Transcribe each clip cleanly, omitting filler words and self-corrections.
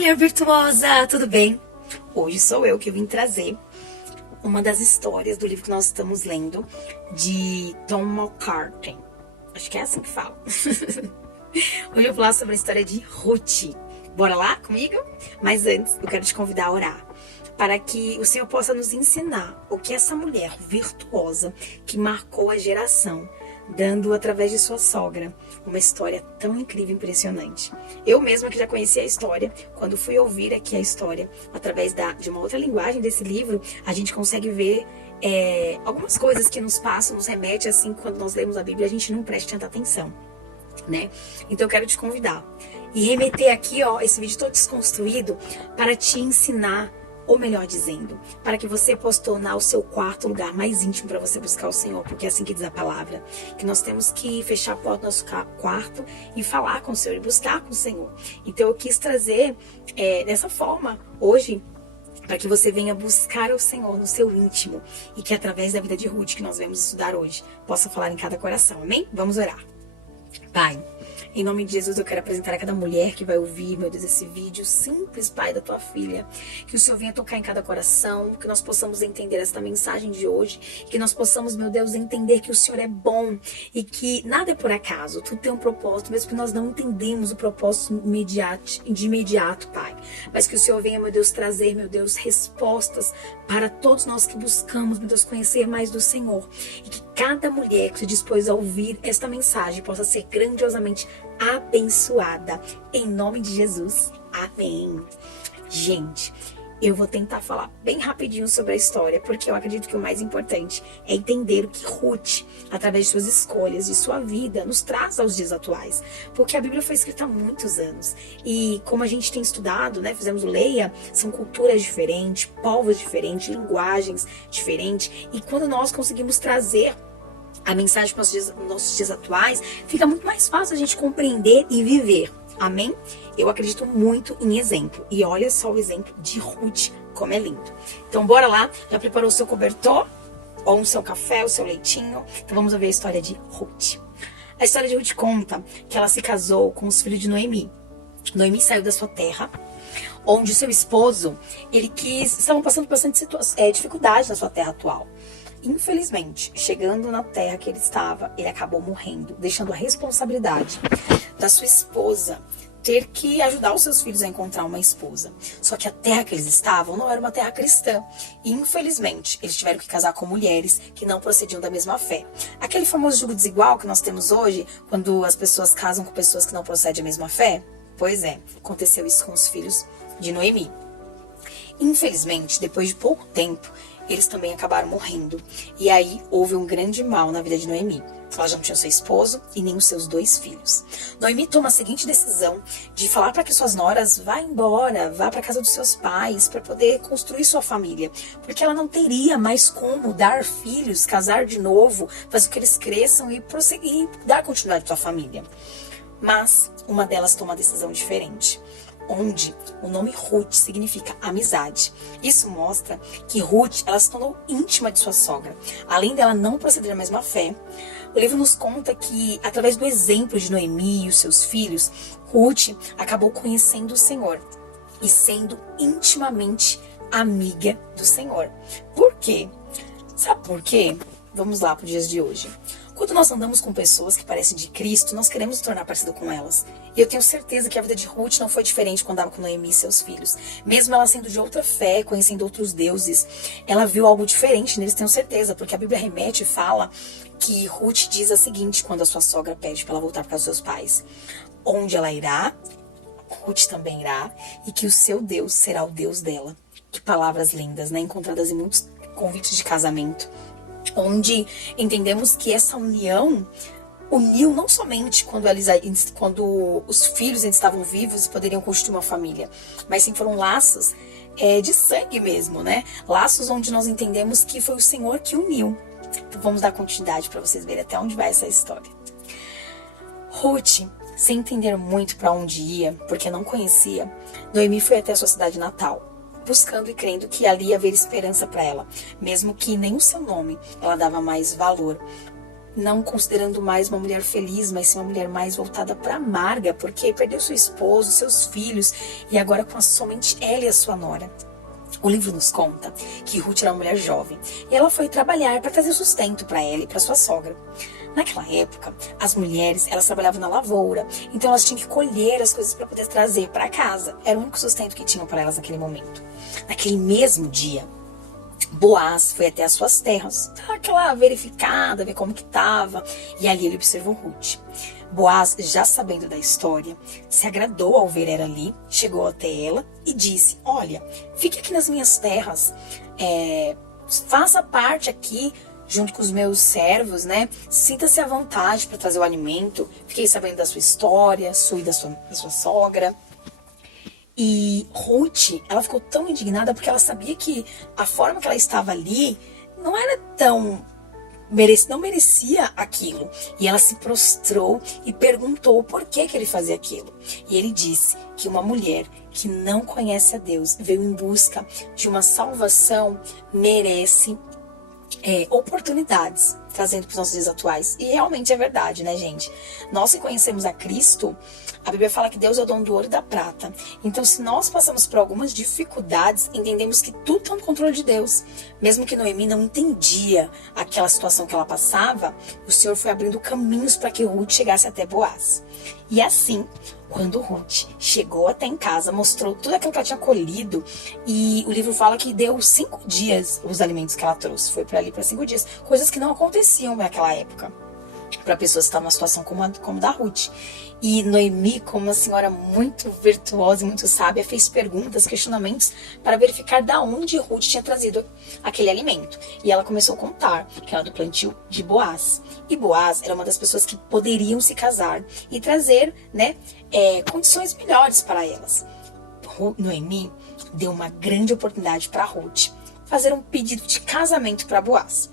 mulher virtuosa, tudo bem? Hoje sou eu que vim trazer uma das histórias do livro que nós estamos lendo, de Tom McCartney. Acho que é assim que fala. Hoje eu vou falar sobre a história de Ruth. Bora lá comigo? Mas antes, eu quero te convidar a orar, para que o Senhor possa nos ensinar o que essa mulher virtuosa que marcou a geração, dando através de sua sogra uma história tão incrível e impressionante. Eu mesma que já conhecia a história, quando fui ouvir aqui a história através de uma outra linguagem desse livro, a gente consegue ver algumas coisas que nos passam, nos remete assim, quando nós lemos a Bíblia, a gente não presta tanta atenção, né? Então eu quero te convidar e remeter aqui, esse vídeo todo desconstruído para te ensinar, ou melhor dizendo, para que você possa tornar o seu quarto o lugar mais íntimo para você buscar o Senhor, porque é assim que diz a palavra, que nós temos que fechar a porta do nosso quarto e falar com o Senhor e buscar com o Senhor. Então eu quis trazer dessa forma hoje, para que você venha buscar o Senhor no seu íntimo e que através da vida de Ruth que nós vamos estudar hoje, possa falar em cada coração, amém? Vamos orar. Pai, em nome de Jesus eu quero apresentar a cada mulher que vai ouvir, meu Deus, esse vídeo simples, Pai, da tua filha. Que o Senhor venha tocar em cada coração, que nós possamos entender esta mensagem de hoje, que nós possamos, meu Deus, entender que o Senhor é bom e que nada é por acaso, tudo tem um propósito, mesmo que nós não entendemos o propósito de imediato, Pai. Mas que o Senhor venha, meu Deus, trazer, meu Deus, respostas para todos nós que buscamos, meu Deus, conhecer mais do Senhor. E que cada mulher que se dispôs a ouvir esta mensagem possa ser grandiosamente abençoada. Em nome de Jesus. Amém. Gente, eu vou tentar falar bem rapidinho sobre a história, porque eu acredito que o mais importante é entender o que Ruth, através de suas escolhas, de sua vida, nos traz aos dias atuais. Porque a Bíblia foi escrita há muitos anos. E como a gente tem estudado, né, fizemos o Leia, são culturas diferentes, povos diferentes, linguagens diferentes. E quando nós conseguimos trazer a mensagem para os nossos dias atuais, fica muito mais fácil a gente compreender e viver. Amém? Eu acredito muito em exemplo. E olha só o exemplo de Ruth, como é lindo. Então bora lá, já preparou o seu cobertor? Ou o seu café, o seu leitinho? Então vamos ver a história de Ruth. A história de Ruth conta que ela se casou com os filhos de Noemi. Noemi saiu da sua terra, onde o seu esposo, estavam passando por bastante dificuldade na sua terra atual. Infelizmente, chegando na terra que ele estava, ele acabou morrendo, deixando a responsabilidade da sua esposa ter que ajudar os seus filhos a encontrar uma esposa. Só que a terra que eles estavam não era uma terra cristã. E, infelizmente, eles tiveram que casar com mulheres que não procediam da mesma fé. Aquele famoso julgo desigual que nós temos hoje, quando as pessoas casam com pessoas que não procedem da mesma fé? Pois é, aconteceu isso com os filhos de Noemi. Infelizmente, depois de pouco tempo, eles também acabaram morrendo. E aí houve um grande mal na vida de Noemi. Ela já não tinha seu esposo e nem os seus 2 filhos. Noemi toma a seguinte decisão de falar para que suas noras vá embora, vá para casa dos seus pais para poder construir sua família. Porque ela não teria mais como dar filhos, casar de novo, fazer com que eles cresçam e prosseguir, dar continuidade à sua família. Mas uma delas toma uma decisão diferente, onde o nome Ruth significa amizade. Isso mostra que Ruth, ela se tornou íntima de sua sogra. Além dela não proceder da mesma fé, o livro nos conta que, através do exemplo de Noemi e os seus filhos, Ruth acabou conhecendo o Senhor e sendo intimamente amiga do Senhor. Por quê? Sabe por quê? Vamos lá para os dias de hoje. Quando nós andamos com pessoas que parecem de Cristo, nós queremos nos tornar parecido com elas. E eu tenho certeza que a vida de Ruth não foi diferente quando andava com Noemi e seus filhos. Mesmo ela sendo de outra fé, conhecendo outros deuses, ela viu algo diferente neles, tenho certeza. Porque a Bíblia remete e fala que Ruth diz a seguinte, quando a sua sogra pede para ela voltar para os seus pais. Onde ela irá, Ruth também irá, e que o seu Deus será o Deus dela. Que palavras lindas, né? Encontradas em muitos convites de casamento, onde entendemos que essa união uniu não somente quando os filhos ainda estavam vivos e poderiam constituir uma família, mas sim foram laços de sangue mesmo, né? Laços onde nós entendemos que foi o Senhor que uniu. Então vamos dar continuidade para vocês verem até onde vai essa história. Ruth, sem entender muito para onde ia, porque não conhecia, Noemi foi até a sua cidade natal, buscando e crendo que ali ia haver esperança para ela, mesmo que nem o seu nome ela dava mais valor. não considerando mais uma mulher feliz, mas sim uma mulher mais voltada para amarga, porque perdeu seu esposo, seus filhos, e agora com somente ela e a sua nora. O livro nos conta que Ruth era uma mulher jovem e ela foi trabalhar para trazer sustento para ela e para sua sogra. Naquela época, as mulheres, elas trabalhavam na lavoura, então elas tinham que colher as coisas para poder trazer para casa. Era o único sustento que tinham para elas naquele momento. Naquele mesmo dia, Boaz foi até as suas terras, dar aquela verificada, ver como que estava, e ali ele observou Ruth. Boaz, já sabendo da história, se agradou ao ver ela ali, chegou até ela e disse: olha, fique aqui nas minhas terras, faça parte aqui junto com os meus servos, né? Sinta-se à vontade para trazer o alimento. Fiquei sabendo da sua história, sua e da sua sogra. E Ruth, ela ficou tão indignada porque ela sabia que a forma que ela estava ali não era tão... não merecia aquilo. E ela se prostrou e perguntou por que ele fazia aquilo. E ele disse que uma mulher que não conhece a Deus, veio em busca de uma salvação, merece oportunidades, trazendo para os nossos dias atuais. E realmente é verdade, né, gente? Nós, se conhecemos a Cristo, a Bíblia fala que Deus é o dono do ouro e da prata. Então, se nós passamos por algumas dificuldades, entendemos que tudo está no controle de Deus. Mesmo que Noemi não entendia aquela situação que ela passava, o Senhor foi abrindo caminhos para que Ruth chegasse até Boaz. E assim, quando Ruth chegou até em casa, mostrou tudo aquilo que ela tinha colhido, e o livro fala que deu 5 dias os alimentos que ela trouxe. Foi para ali para 5 dias, coisas que não aconteciam naquela época, para pessoas que estavam numa situação como da Ruth. E Noemi, como uma senhora muito virtuosa e muito sábia, fez perguntas, questionamentos para verificar da onde Ruth tinha trazido aquele alimento. E ela começou a contar que era do plantio de Boaz. E Boaz era uma das pessoas que poderiam se casar e trazer, condições melhores para elas. Noemi deu uma grande oportunidade para Ruth fazer um pedido de casamento para Boaz.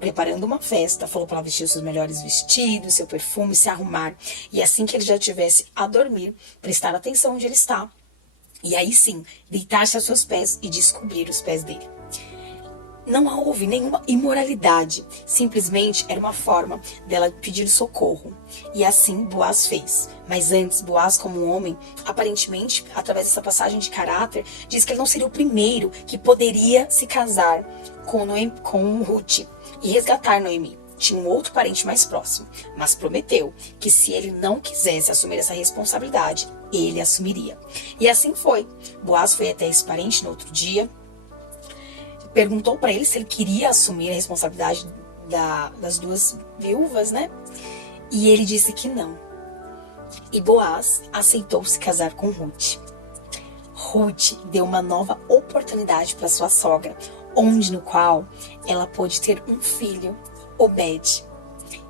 Preparando uma festa, falou para ela vestir os seus melhores vestidos, seu perfume, se arrumar. E assim que ele já estivesse a dormir, prestar atenção onde ele está. E aí sim, deitar-se aos seus pés e descobrir os pés dele. Não houve nenhuma imoralidade, simplesmente era uma forma dela pedir socorro. E assim Boaz fez. Mas antes, Boaz, como um homem, aparentemente, através dessa passagem de caráter, diz que ele não seria o primeiro que poderia se casar com Ruth e resgatar Noemi. Tinha um outro parente mais próximo, mas prometeu que se ele não quisesse assumir essa responsabilidade, ele assumiria. E assim foi. Boaz foi até esse parente no outro dia, perguntou para ele se ele queria assumir a responsabilidade das duas viúvas, né? E ele disse que não. E Boaz aceitou se casar com Ruth. Ruth deu uma nova oportunidade para sua sogra, no qual ela pôde ter um filho, Obed,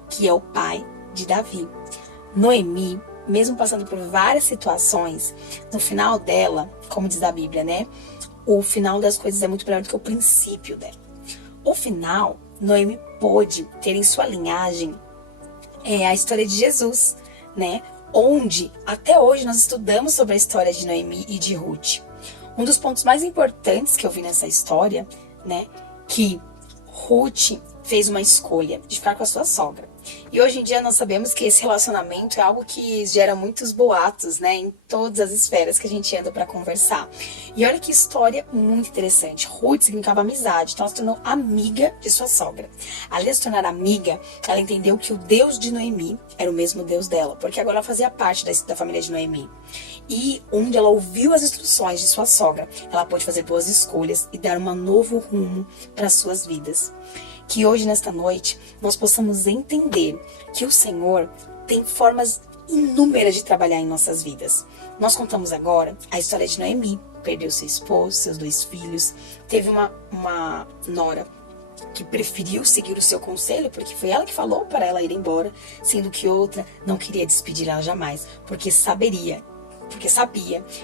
que é o pai de Davi. Noemi, mesmo passando por várias situações, no final dela, como diz a Bíblia, né? O final das coisas é muito melhor do que o princípio dela. O final, Noemi pôde ter em sua linhagem a história de Jesus, né? Onde até hoje nós estudamos sobre a história de Noemi e de Ruth. Um dos pontos mais importantes que eu vi nessa história, né, que Ruth fez uma escolha de ficar com a sua sogra. E hoje em dia nós sabemos que esse relacionamento é algo que gera muitos boatos, né, em todas as esferas que a gente anda para conversar. E olha que história muito interessante. Ruth significava amizade, então ela se tornou amiga de sua sogra. Além de se tornar amiga, ela entendeu que o Deus de Noemi era o mesmo Deus dela, porque agora ela fazia parte da família de Noemi. E onde ela ouviu as instruções de sua sogra, ela pôde fazer boas escolhas e dar um novo rumo para suas vidas. Que hoje, nesta noite, nós possamos entender que o Senhor tem formas inúmeras de trabalhar em nossas vidas. Nós contamos agora a história de Noemi. Perdeu seu esposo, seus 2 filhos. Teve uma nora que preferiu seguir o seu conselho, porque foi ela que falou para ela ir embora, sendo que outra não queria despedir ela jamais, porque sabia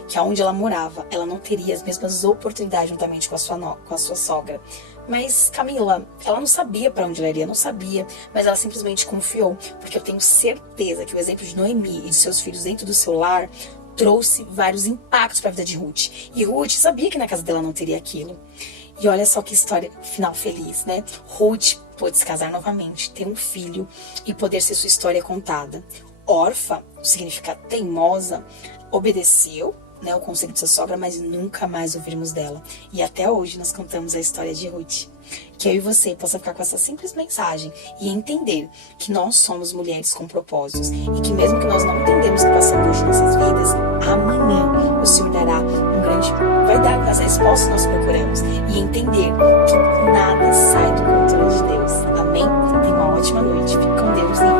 que aonde ela morava, ela não teria as mesmas oportunidades juntamente com a sua sogra. Mas Camila, ela não sabia para onde ela iria, não sabia, mas ela simplesmente confiou, porque eu tenho certeza que o exemplo de Noemi e de seus filhos dentro do seu lar trouxe vários impactos para a vida de Ruth. E Ruth sabia que na casa dela não teria aquilo. E olha só que história final feliz, né? Ruth pôde se casar novamente, ter um filho e poder ser sua história contada. Órfã, significa teimosa, obedeceu, né, o conselho de sua sogra, mas nunca mais ouvimos dela. E até hoje nós contamos a história de Ruth. Que eu e você possa ficar com essa simples mensagem e entender que nós somos mulheres com propósitos e que mesmo que nós não entendemos o que passamos hoje em nossas vidas, amanhã o Senhor vai dar as respostas que nós procuramos e entender que nada sai do controle de Deus. Amém? Tenha uma ótima noite. Fique com Deus e